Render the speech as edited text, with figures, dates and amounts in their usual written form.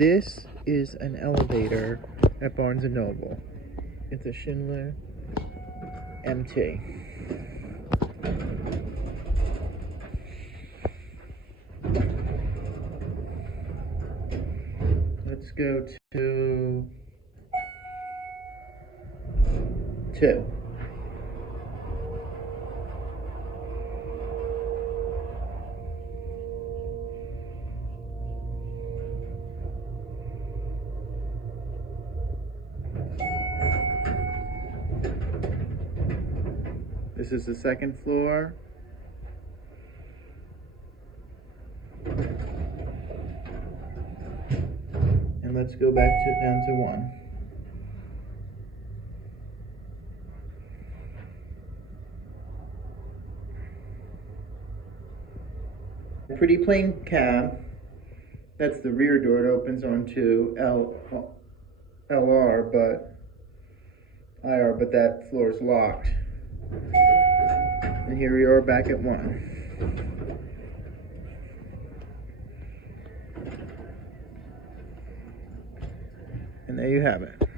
This is an elevator at Barnes & Noble. It's a Schindler MT. Let's go to 2. This is the 2nd floor. And let's go back down to 1. Pretty plain cab. That's the rear door. It opens onto LR, but IR, but that floor is locked. And here we are back at 1. And there you have it.